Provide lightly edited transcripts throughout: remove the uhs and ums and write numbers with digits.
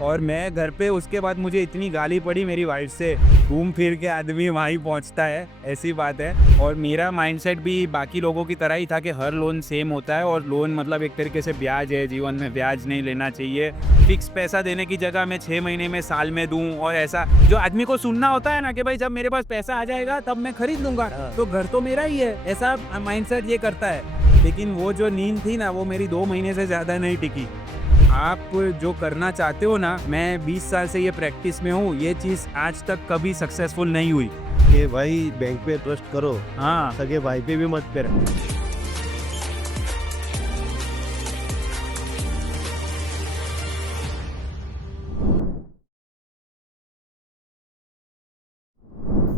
और मैं घर पे उसके बाद मुझे इतनी गाली पड़ी मेरी वाइफ से, घूम फिर के आदमी वहीं पहुंचता है, ऐसी बात है। और मेरा माइंडसेट भी बाकी लोगों की तरह ही था कि हर लोन सेम होता है और लोन मतलब एक तरीके से ब्याज है, जीवन में ब्याज नहीं लेना चाहिए। फिक्स पैसा देने की जगह मैं 6 महीने में, साल में दूं, और ऐसा जो आदमी को सुनना होता है ना कि भाई जब मेरे पास पैसा आ जाएगा तब मैं खरीद लूंगा, तो घर तो मेरा ही है, ऐसा माइंडसेट ये करता है। लेकिन वो जो नींद थी ना वो मेरी 2 महीने से ज़्यादा नहीं टिकी। आप जो करना चाहते हो ना, मैं 20 साल से ये प्रैक्टिस में हूँ, ये चीज़ आज तक कभी सक्सेसफुल नहीं हुई। कि भाई बैंक पे ट्रस्ट करो, हाँ, सगे भाई पे भी मत करो।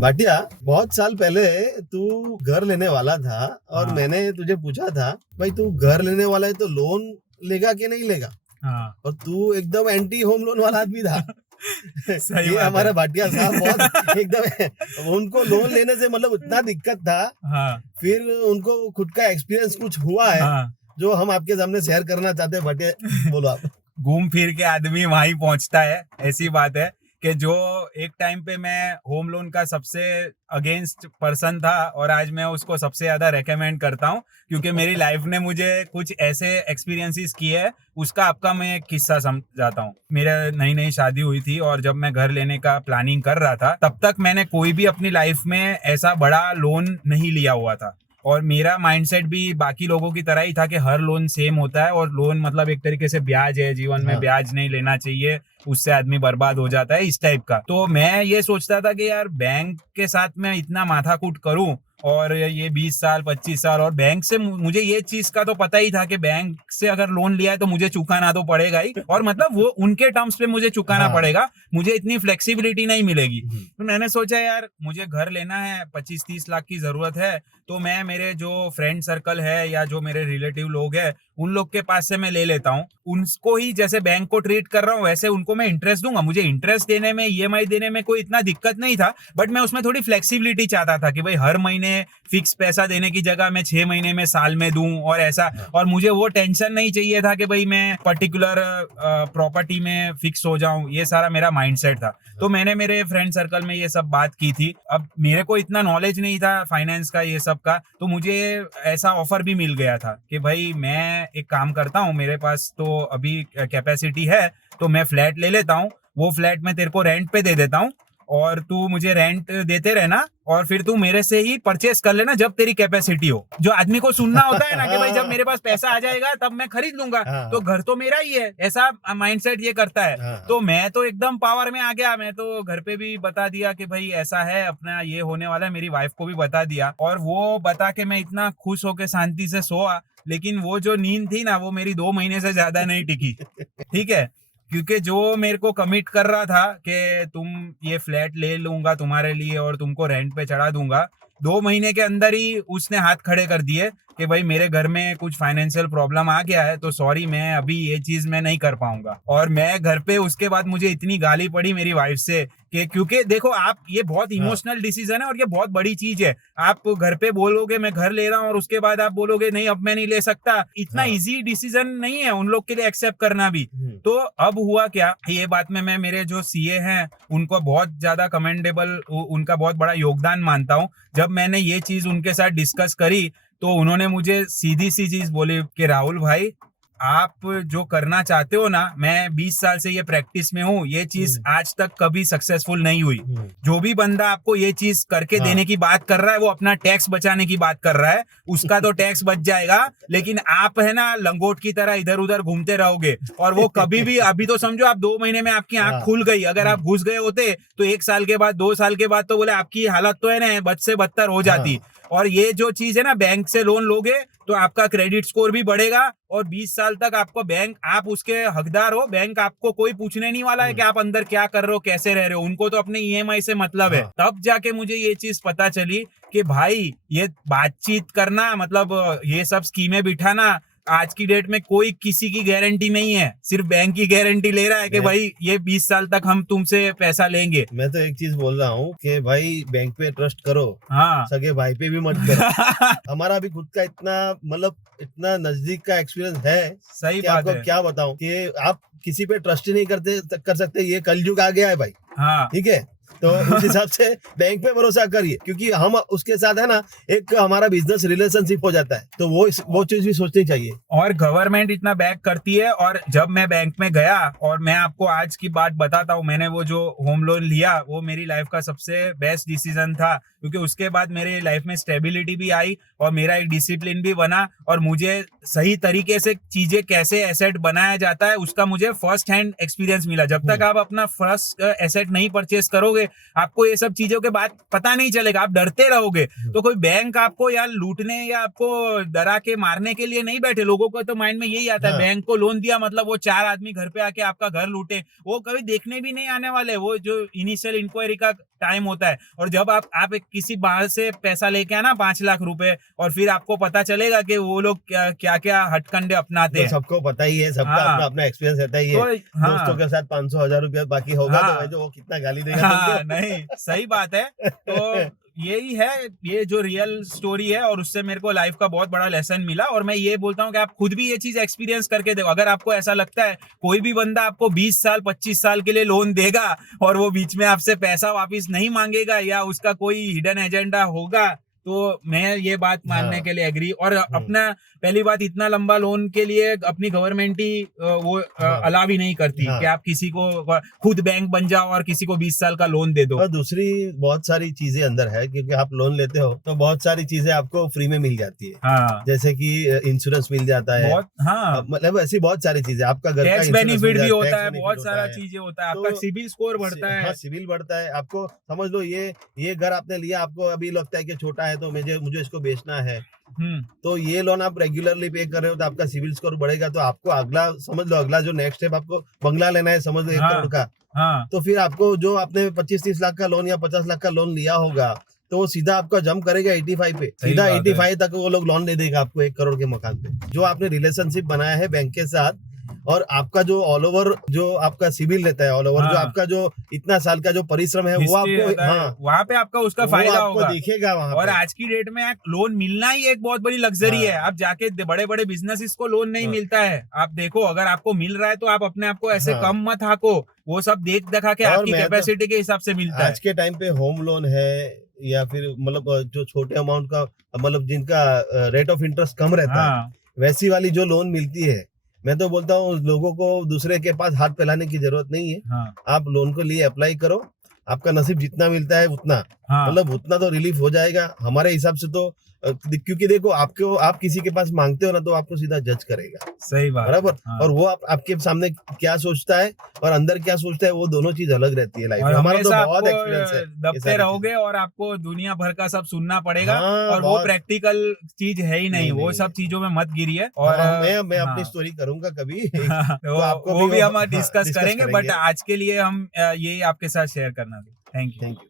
भाटिया, बहुत साल पहले तू घर लेने वाला था और हाँ, मैंने तुझे पूछा था भाई तू घर लेने वाला है तो लोन लेगा कि नहीं लेगा, हाँ। और तू एकदम एंटी होम लोन वाला आदमी था। सही ये बात हमारा है। भाटिया साहब बहुत एकदम उनको लोन लेने से मतलब इतना दिक्कत था। हाँ, फिर उनको खुद का एक्सपीरियंस कुछ हुआ है हाँ। जो हम आपके सामने शेयर करना चाहते हैं। भाटिया बोलो आप। घूम फिर के आदमी वहीं पहुंचता है, ऐसी बात है कि जो एक टाइम पे मैं होम लोन का सबसे अगेंस्ट पर्सन था और आज मैं उसको सबसे ज्यादा रेकमेंड करता हूं, क्योंकि मेरी लाइफ ने मुझे कुछ ऐसे एक्सपीरियंसेस किए हैं। उसका आपका मैं एक किस्सा समझाता हूँ। मेरे नई नई शादी हुई थी और जब मैं घर लेने का प्लानिंग कर रहा था तब तक मैंने कोई भी अपनी लाइफ में ऐसा बड़ा लोन नहीं लिया हुआ था। और मेरा माइंडसेट भी बाकी लोगों की तरह ही था कि हर लोन सेम होता है और लोन मतलब एक तरीके से ब्याज है, जीवन में हाँ। ब्याज नहीं लेना चाहिए, उससे आदमी बर्बाद हो जाता है, इस टाइप का। तो मैं ये सोचता था कि यार बैंक के साथ मैं इतना माथाकूट करूं और ये 20 साल 25 साल, और बैंक से मुझे ये चीज का तो पता ही था कि बैंक से अगर लोन लिया है तो मुझे चुकाना तो पड़ेगा ही, और मतलब वो उनके टर्म्स पे मुझे चुकाना हाँ। पड़ेगा, मुझे इतनी फ्लेक्सिबिलिटी नहीं मिलेगी। हम्म। तो मैंने सोचा यार मुझे घर लेना है, 25-30 लाख की जरूरत है, तो मैं मेरे जो फ्रेंड सर्कल है या जो मेरे रिलेटिव लोग हैं उन लोग के पास से मैं ले लेता हूँ। उनको ही जैसे बैंक को ट्रीट कर रहा हूँ वैसे उनको मैं इंटरेस्ट दूंगा। मुझे इंटरेस्ट देने में, ईएमआई देने में कोई इतना दिक्कत नहीं था, बट मैं उसमें थोड़ी फ्लेक्सिबिलिटी चाहता था कि भाई हर महीने फिक्स पैसा देने की जगह मैं 6 महीने में, साल में दूं, और ऐसा। और मुझे वो टेंशन नहीं चाहिए था कि भाई मैं पर्टिकुलर प्रॉपर्टी में फिक्स हो जाऊं, ये सारा मेरा माइंडसेट था। तो मैंने मेरे फ्रेंड सर्कल में ये सब बात की थी। अब मेरे को इतना नॉलेज नहीं था फाइनेंस का, ये सब का, तो मुझे ऐसा ऑफर भी मिल गया था कि भाई मैं एक काम करता हूँ, मेरे पास तो अभी कैपेसिटी है, तो मैं फ्लैट ले लेता हूँ, वो फ्लैट मैं तेरे को रेंट पे दे देता हूँ और तू मुझे रेंट देते रहना, और फिर तू मेरे से ही परचेस कर लेना जब तेरी कैपेसिटी हो। जो आदमी को सुनना होता है ना कि भाई जब मेरे पास पैसा आ जाएगा तब मैं खरीद लूंगा, हाँ। तो घर तो मेरा ही है, ऐसा माइंडसेट ये करता है। हाँ। तो मैं तो एकदम पावर में आ गया। मैं तो घर पे भी बता दिया कि भाई ऐसा है, अपना ये होने वाला है, मेरी वाइफ को भी बता दिया, और वो बता के मैं इतना खुश होकर शांति से सोया। लेकिन वो जो नींद थी ना वो मेरी 2 महीने से ज्यादा नहीं टिकी, ठीक है। क्योंकि जो मेरे को कमिट कर रहा था कि तुम ये फ्लैट ले लूंगा तुम्हारे लिए और तुमको रेंट पे चढ़ा दूंगा, 2 महीने के अंदर ही उसने हाथ खड़े कर दिए कि भाई मेरे घर में कुछ फाइनेंशियल प्रॉब्लम आ गया है, तो सॉरी मैं अभी ये चीज मैं नहीं कर पाऊंगा। और मैं घर पे उसके बाद मुझे इतनी गाली पड़ी मेरी वाइफ से कि क्योंकि देखो आप, ये बहुत इमोशनल डिसीजन है और ये बहुत बड़ी चीज है। आप घर पे बोलोगे मैं घर ले रहा हूँ और उसके बाद आप बोलोगे नहीं अब मैं नहीं ले सकता, इतना इजी डिसीजन नहीं है उन लोग के लिए एक्सेप्ट करना भी। तो अब हुआ क्या, ये बात में मैं मेरे जो सीए हैं उनको बहुत ज्यादा कमेंडेबल, उनका बहुत बड़ा योगदान मानता हूँ। जब मैंने ये चीज उनके साथ डिस्कस करी तो उन्होंने मुझे सीधी सी चीज बोली कि राहुल भाई, आप जो करना चाहते हो ना, मैं 20 साल से ये प्रैक्टिस में हूँ, ये चीज आज तक कभी सक्सेसफुल नहीं हुई। जो भी बंदा आपको ये चीज करके देने की बात कर रहा है वो अपना टैक्स बचाने की बात कर रहा है, उसका तो टैक्स बच जाएगा, लेकिन आप है ना लंगोट की तरह इधर उधर घूमते रहोगे, और वो कभी भी, अभी तो समझो आप 2 महीने में आपकी आंख खुल गई, अगर आप घुस गए होते तो 1 साल के बाद, 2 साल के बाद तो बोले आपकी हालत तो है ना बद से बदतर हो जाती। और ये जो चीज है ना, बैंक से लोन लोगे तो आपका क्रेडिट स्कोर भी बढ़ेगा और 20 साल तक आपको बैंक, आप उसके हकदार हो, बैंक आपको कोई पूछने नहीं वाला है कि आप अंदर क्या कर रहे हो, कैसे रह रहे हो, उनको तो अपने ईएमआई से मतलब है। तब जाके मुझे ये चीज पता चली कि भाई ये बातचीत करना, मतलब ये सब स्कीमें बिठाना, आज की डेट में कोई किसी की गारंटी नहीं है, सिर्फ बैंक की गारंटी ले रहा है कि भाई ये 20 साल तक हम तुमसे पैसा लेंगे। मैं तो एक चीज बोल रहा हूँ कि भाई बैंक पे ट्रस्ट करो, हाँ सगे भाई पे भी मत करो। हमारा भी खुद का इतना मतलब इतना नजदीक का एक्सपीरियंस है सही कि बात आपको है। क्या बताऊं कि आप किसी पे ट्रस्ट ही नहीं कर सकते। ये कलयुग आ गया है भाई, हाँ ठीक है। तो उस हिसाब से बैंक पे भरोसा करिए, क्योंकि हम उसके साथ है ना एक हमारा बिजनेस रिलेशनशिप हो जाता है, तो वो चीज भी सोचनी चाहिए। और गवर्नमेंट इतना बैक करती है। और जब मैं बैंक में गया, और मैं आपको आज की बात बताता हूँ, मैंने वो जो होम लोन लिया वो मेरी लाइफ का सबसे बेस्ट डिसीजन था, क्योंकि उसके बाद मेरे लाइफ में स्टेबिलिटी भी आई और मेरा एक डिसिप्लिन भी बना, और मुझे सही तरीके से चीजें कैसे एसेट बनाया जाता है उसका मुझे फर्स्ट हैंड एक्सपीरियंस मिला। जब तक आप अपना फर्स्ट एसेट नहीं परचेस करोगे, आपको ये सब चीजों के बाद पता नहीं चलेगा, आप डरते रहोगे। तो कोई बैंक आपको या लूटने या आपको डरा के मारने के लिए नहीं बैठे। लोगों को तो माइंड में यही आता है, हाँ। बैंक को लोन दिया मतलब वो 4 आदमी घर पे आके आपका घर लूटे, वो कभी देखने भी नहीं आने वाले। वो जो इनिशियल इंक्वायरी का टाइम होता है, और जब आप एक किसी बाहर से पैसा लेके आना 5 लाख रुपए, और फिर आपको पता चलेगा कि वो लोग क्या क्या हटकंडे अपनाते तो हैं। सबको पता ही है, सबका हाँ। अपना अपना एक्सपीरियंस रहता ही है। तो हाँ दोस्तों के साथ 500-1000 रुपया बाकी होगा तो हाँ भाई जो वो कितना गाली देगा हाँ तुमको। नहीं सही बात है। तो यही है, ये जो रियल स्टोरी है, और उससे मेरे को लाइफ का बहुत बड़ा लेसन मिला। और मैं ये बोलता हूँ कि आप खुद भी ये चीज एक्सपीरियंस करके देखो। अगर आपको ऐसा लगता है कोई भी बंदा आपको 20 साल 25 साल के लिए लोन देगा और वो बीच में आपसे पैसा वापस नहीं मांगेगा, या उसका कोई हिडन एजेंडा होगा, तो मैं ये बात मानने हाँ। के लिए एग्री। और अपना पहली बात, इतना लंबा लोन के लिए अपनी गवर्नमेंट ही वो हाँ। अलाउ ही नहीं करती हाँ। कि आप किसी को खुद बैंक बन जाओ और किसी को 20 साल का लोन दे दो। और दूसरी बहुत सारी चीजें अंदर है, क्योंकि आप लोन लेते हो तो बहुत सारी चीजें आपको फ्री में मिल जाती है। हाँ जैसे कि इंश्योरेंस मिल जाता है, बहुत, हाँ मतलब ऐसी बहुत सारी चीजें, आपका घर का टैक्स इंश्योरेंस मिल बेनिफिट भी जाता होता टैक्स है, बेनिफिट बहुत होता सारा है। चीजें होता है, तो आपका सिबिल स्कोर बढ़ता है। हाँ, सिविल बढ़ता है। आपको समझ लो ये घर आपने लिया, आपको अभी लगता है कि छोटा है तो मुझे इसको बेचना है, हम्म तो ये लोन आप रेगुलरली पे कर रहे हो तो आपका सिविल स्कोर बढ़ेगा। तो आपको अगला समझ लो, अगला जो नेक्स्ट स्टेप आपको बंगला लेना है, समझ लो 1 करोड़ का, हाँ तो फिर आपको जो आपने 25-30 लाख का लोन या 50 लाख का लोन लिया होगा, तो वो सीधा आपका जंप करेगा 85 पे, सही सीधा बात है। 85 तक वो लोग लोन दे देगा आपको 1 करोड़ के मकान पे। जो आपने रिलेशनशिप बनाया है बैंक के साथ, और आपका जो ऑल ओवर जो आपका सिविल रहता है, ऑल ओवर जो हाँ। आपका जो इतना साल का जो परिश्रम है वो हिस्ट्री आपको, रहता है, हाँ, वहाँ पे आपका उसका वो फायदा आपको होगा। दिखेगा वहां और पे। आज की डेट में लोन मिलना ही एक बहुत बड़ी लग्जरी है। हाँ। आप जाके बड़े बड़े बिजनेसेस को लोन नहीं हाँ। मिलता है। आप देखो, अगर आपको मिल रहा है तो आप अपने आप को ऐसे हाँ। कम मत हाको, वो सब देख दिखा के और आपकी मैं तो कैपेसिटी के हिसाब से मिलता है। आज के टाइम पे होम लोन है, या फिर मतलब जो छोटे अमाउंट का, मतलब जिनका रेट ऑफ इंटरेस्ट कम रहता है, हाँ वैसी वाली जो लोन मिलती है, मैं तो बोलता हूँ लोगों को दूसरे के पास हाथ फैलाने की जरूरत नहीं है। हाँ आप लोन के लिए अप्लाई करो, आपका नसीब जितना मिलता है उतना, हाँ मतलब उतना तो रिलीफ हो जाएगा हमारे हिसाब से। तो क्योंकि देखो, आप किसी के पास मांगते हो ना, तो आपको सीधा जज करेगा, सही बात है। बराबर। हाँ। और वो आपके सामने क्या सोचता है और अंदर क्या सोचता है, वो दोनों चीज अलग रहती है लाइफ और में। हमारा तो हमेशा बहुत आपको एक्सपीरियंस है ये दबते सारी रहोगे चीजें। और आपको दुनिया भर का सब सुनना पड़ेगा, हाँ, और वो बहुत। प्रैक्टिकल चीज है ही नहीं। वो नहीं। सब चीजों में मत गिरिए। और हाँ, मैं हाँ अपनी स्टोरी करूंगा कभी। तो तो आपको वो भी हम हाँ, डिस्कस करेंगे, बट करेंगे। आज के लिए हम यही आपके साथ शेयर करना था। Thank you. Thank you.